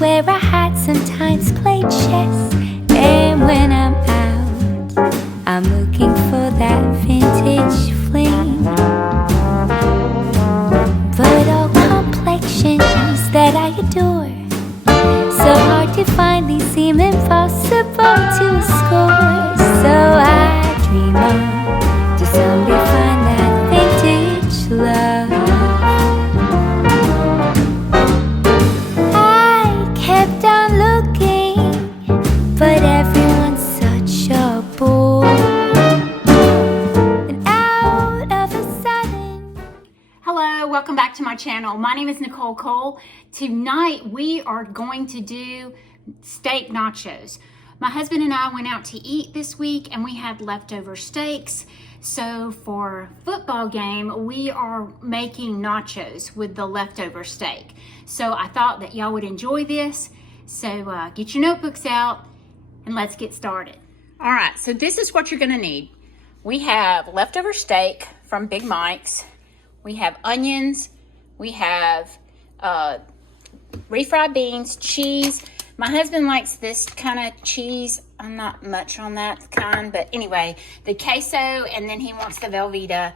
wear a hat, sometimes play chess. And when I'm out, I'm looking for that vintage fling. But all complexions that I adore, so hard to find, these seem impossible to score. So I dream on to someday find that vintage love. I kept on looking, but everyone's such a bore. And out of a sudden... Hello, welcome back to my channel. My name is Nicole Cole. Tonight we are going to do steak nachos. My husband and I went out to eat this week and we had leftover steaks. So for football game, we are making nachos with the leftover steak. So I thought that y'all would enjoy this. So get your notebooks out and let's get started. All right, so this is what you're gonna need. We have leftover steak from Big Mike's. We have onions. We have refried beans, cheese. My husband likes this kind of cheese. I'm not much on that kind, but anyway, the queso, and then he wants the Velveeta.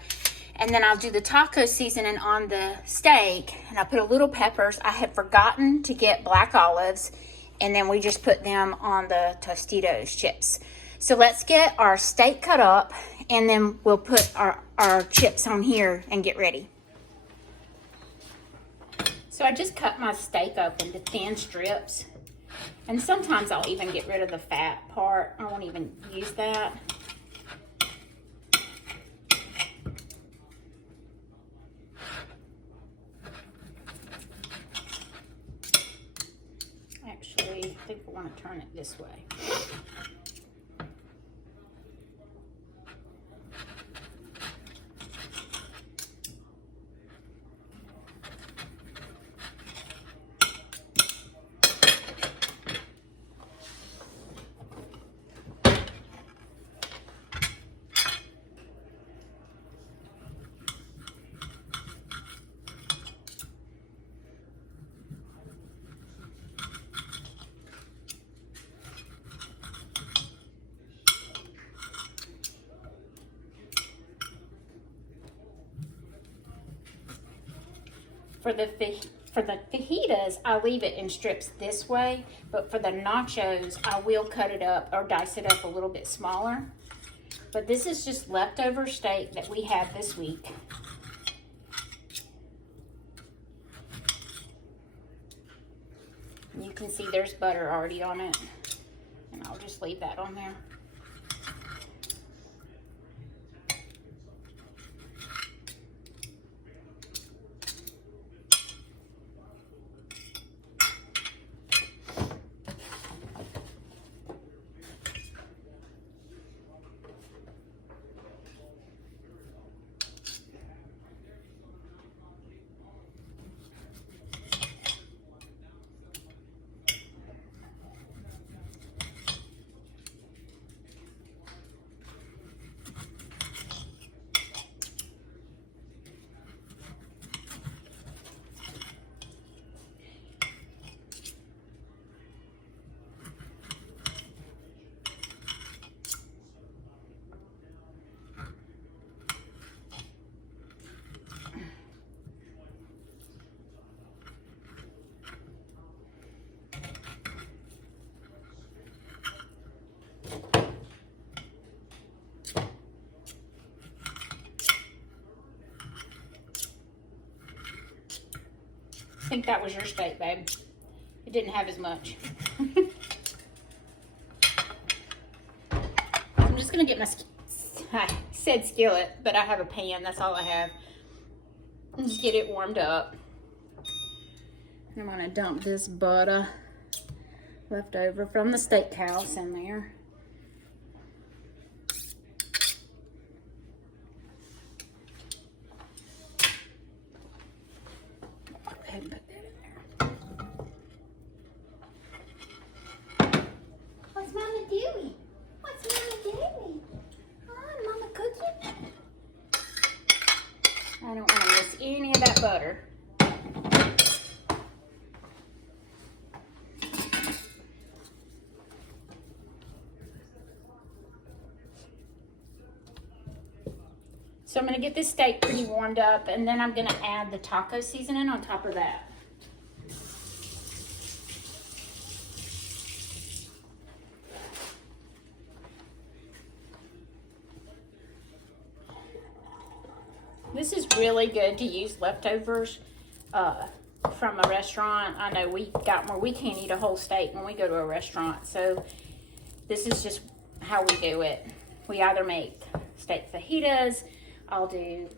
And then I'll do the taco seasoning on the steak, and I put a little peppers. I had forgotten to get black olives, and then we just put them on the Tostitos chips. So let's get our steak cut up, and then we'll put our chips on here and get ready. So I just cut my steak up into thin strips. And sometimes I'll even get rid of the fat part. I won't even use that. Actually, I think I want to turn it this way. For the fajitas, I leave it in strips this way, but for the nachos, I will cut it up or dice it up a little bit smaller. But this is just leftover steak that we had this week. You can see there's butter already on it, and I'll just leave that on there. I think that was your steak, babe. It didn't have as much. I'm just gonna get my, I said skillet, but I have a pan, that's all I have. And just get it warmed up. I'm gonna dump this butter left over from the steakhouse in there. And put that in there. What's Mama doing? What's Mama doing? Oh, Mama cooking? I don't want to miss any of that butter. So I'm gonna get this steak pretty warmed up, and then I'm gonna add the taco seasoning on top of that. This is really good to use leftovers from a restaurant. I know we got more. We can't eat a whole steak when we go to a restaurant, so this is just how we do it. We either make steak fajitas, I'll do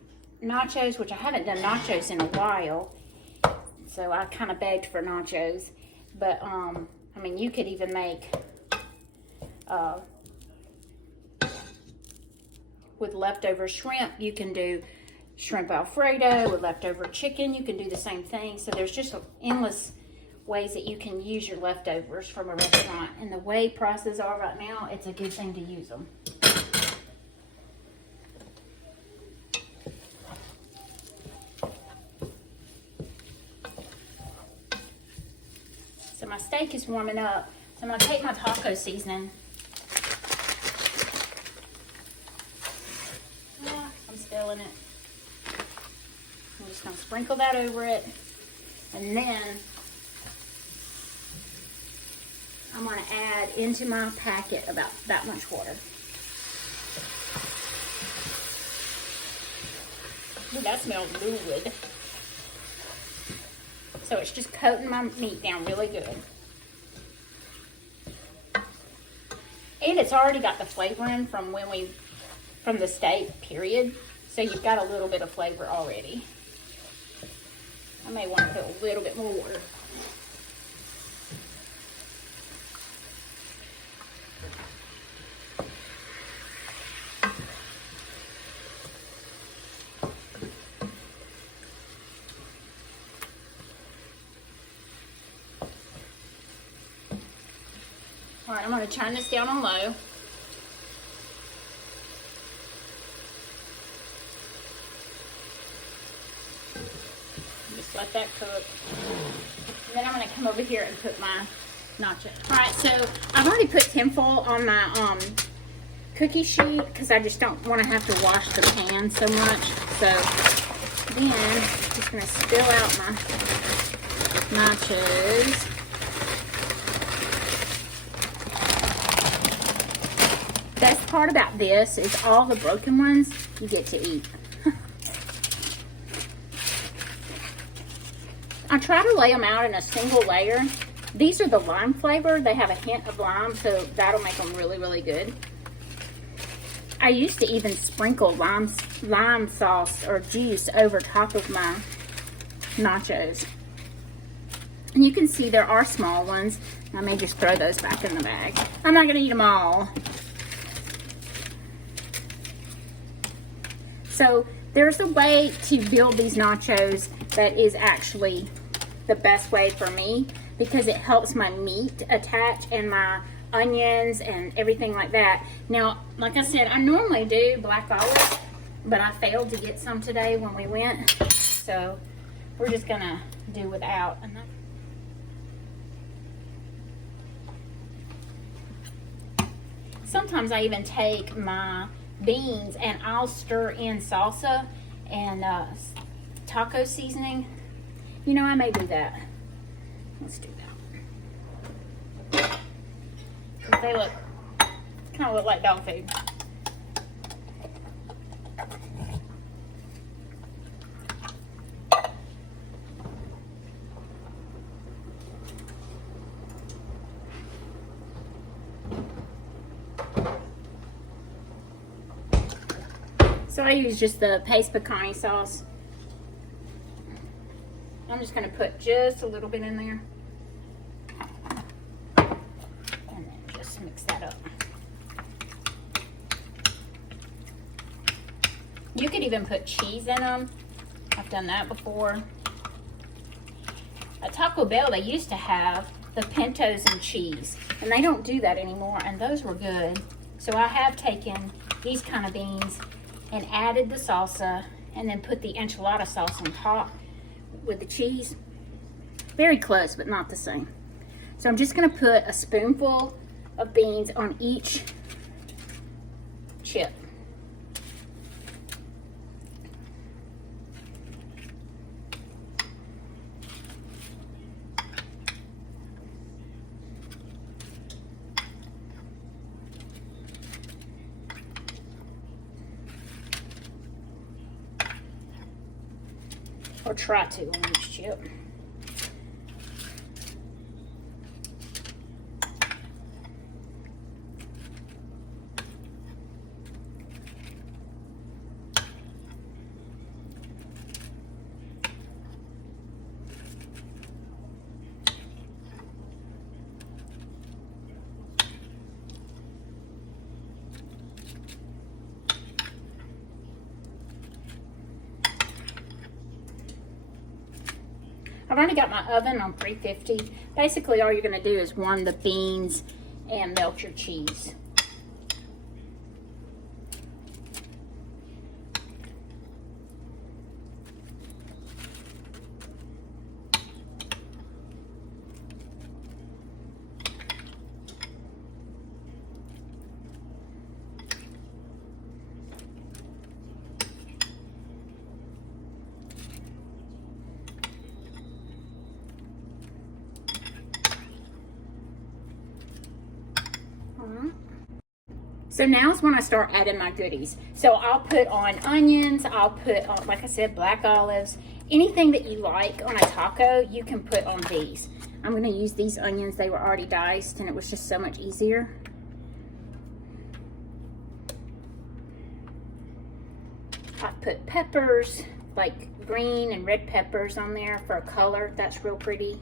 nachos, which I haven't done nachos in a while, so I kind of begged for nachos. But I mean, you could even make with leftover shrimp. You can do shrimp Alfredo with leftover chicken. You can do the same thing. So there's just endless ways that you can use your leftovers from a restaurant. And the way prices are right now, it's a good thing to use them. So my steak is warming up. So I'm gonna take my taco seasoning. I'm still in it. I'm just gonna sprinkle that over it, and then I'm gonna add into my packet about that much water. Ooh, that smells good. So it's just coating my meat down really good. And it's already got the flavor in from the steak, period. So you've got a little bit of flavor already. I may want to put a little bit more water. All right, I'm going to turn this down on low. Just let that cook. And then I'm going to come over here and put my nachos. All right, so I've already put tinfoil on my cookie sheet because I just don't want to have to wash the pan so much. So then I'm just going to spill out my nachos. Best part about this is all the broken ones you get to eat. I try to lay them out in a single layer. These are the lime flavor. They have a hint of lime, so that'll make them really, really good. I used to even sprinkle lime sauce or juice over top of my nachos. And you can see there are small ones. I may just throw those back in the bag. I'm not gonna eat them all. So there's a way to build these nachos that is actually the best way for me because it helps my meat attach and my onions and everything like that. Now, like I said, I normally do black olives, but I failed to get some today when we went. So we're just gonna do without. Sometimes I even take my beans and I'll stir in salsa and taco seasoning. You know, I may do that. Let's do that. They look, kind of look like dog food. So I use just the paste pecani sauce. I'm just going to put just a little bit in there. And then just mix that up. You could even put cheese in them. I've done that before. At Taco Bell, they used to have the pintos and cheese. And they don't do that anymore. And those were good. So I have taken these kind of beans and added the salsa and then put the enchilada sauce on top with the cheese. Very close, but not the same. So I'm just gonna put a spoonful of beans on each chip. or try to on each chip. I've already got my oven on 350. Basically, all you're going to do is warm the beans and melt your cheese. So now's when I start adding my goodies. So I'll put on onions, I'll put on, like I said, black olives. Anything that you like on a taco, you can put on these. I'm gonna use these onions. They were already diced and it was just so much easier. I put peppers, like green and red peppers on there for a color. That's real pretty.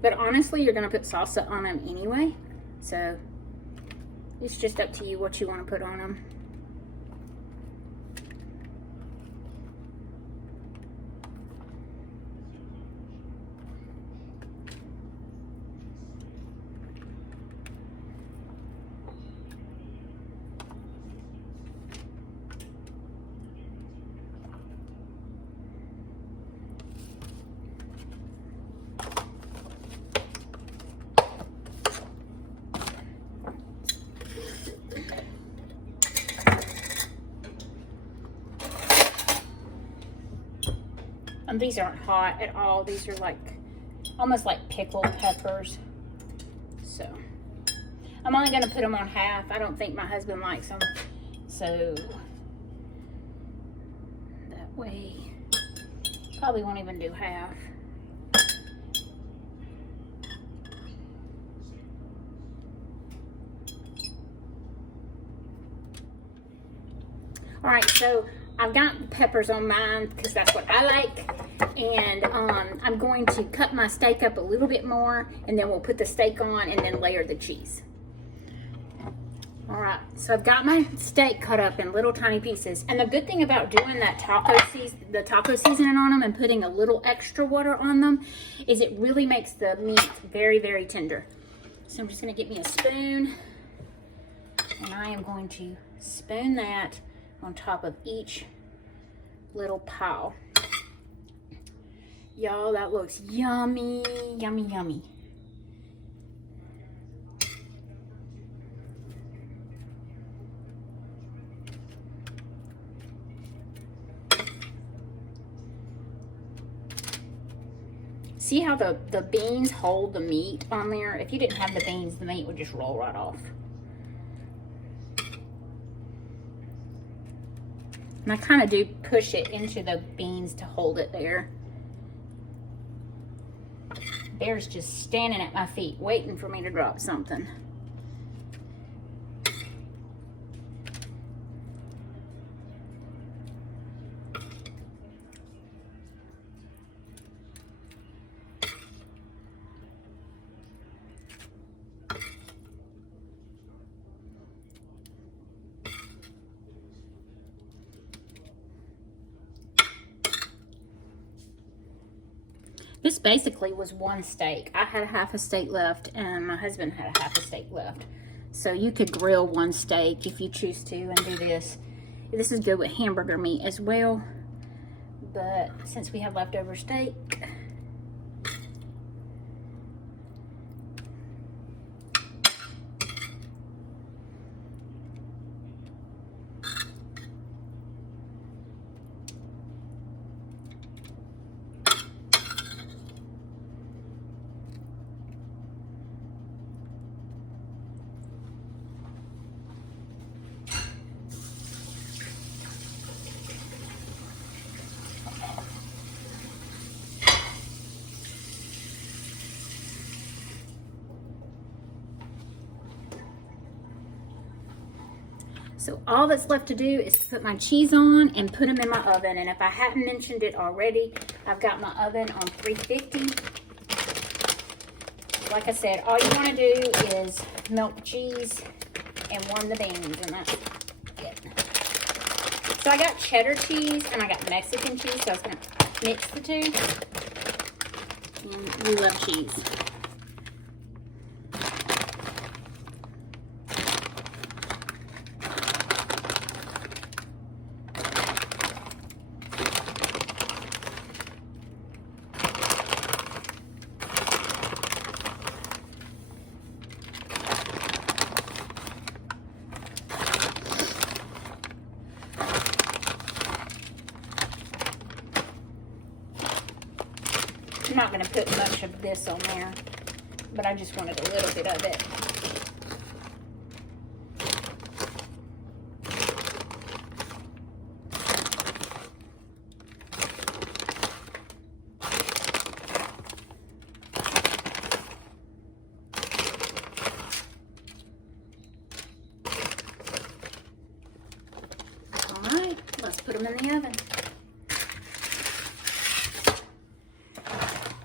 But honestly, you're gonna put salsa on them anyway. So it's just up to you what you wanna put on them. These aren't hot at all. These are like almost like pickled peppers. So I'm only gonna put them on half. I don't think my husband likes them. So that way, probably won't even do half. All right, so I've got peppers on mine because that's what I like. And I'm going to cut my steak up a little bit more, and then we'll put the steak on and then layer the cheese. All right, so I've got my steak cut up in little tiny pieces. And the good thing about doing that the taco seasoning on them and putting a little extra water on them is it really makes the meat very, very tender. So I'm just gonna get me a spoon, and I am going to spoon that on top of each little pile. Y'all, that looks yummy, yummy, yummy. See how the beans hold the meat on there? If you didn't have the beans, the meat would just roll right off. And I kind of do push it into the beans to hold it there. Bear's just standing at my feet, waiting for me to drop something. This basically was one steak. I had half a steak left and my husband had a half a steak left. So you could grill one steak if you choose to and do this. This is good with hamburger meat as well. But since we have leftover steak, So all that's left to do is to put my cheese on and put them in my oven. And if I haven't mentioned it already, I've got my oven on 350. Like I said, all you want to do is melt the cheese and warm the beans, and that's it. So I got cheddar cheese and I got Mexican cheese, so I was going to mix the two. And we love cheese. I'm not going to put much of this on there, but I just wanted a little bit of it. All right, let's put them in the oven.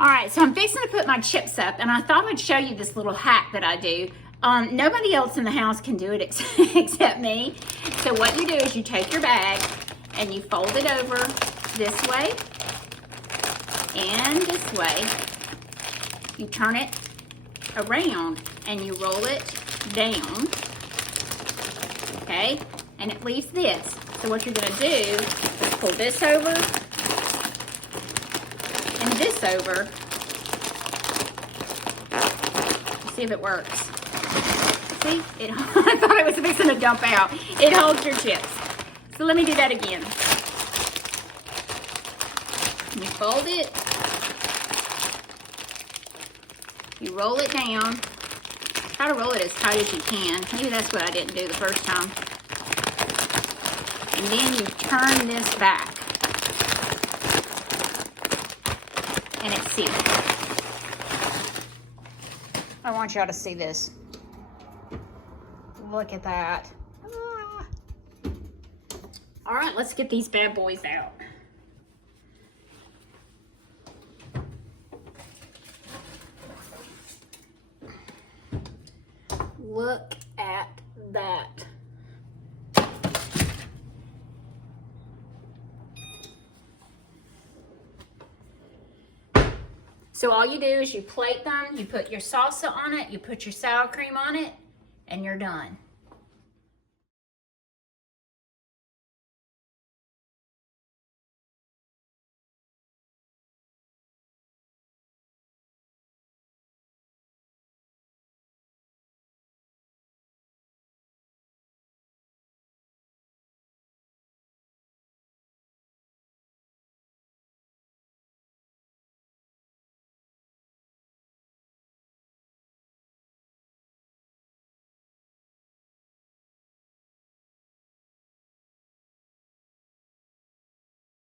All right, so I'm fixing to put my chips up, and I thought I'd show you this little hack that I do. Nobody else in the house can do it except me. So what you do is you take your bag and you fold it over this way and this way. You turn it around and you roll it down, okay? And it leaves this. So what you're gonna do is pull this over and this over. See if it works. See, I thought it was fixing to dump out. It holds your chips. So let me do that again. You fold it. You roll it down. Try to roll it as tight as you can. Maybe that's what I didn't do the first time. And then you turn this back. And it's sealed. I want y'all to see this. Look at that. Ah. All right, let's get these bad boys out. Look at that. So all you do is you plate them, you put your salsa on it, you put your sour cream on it, and you're done.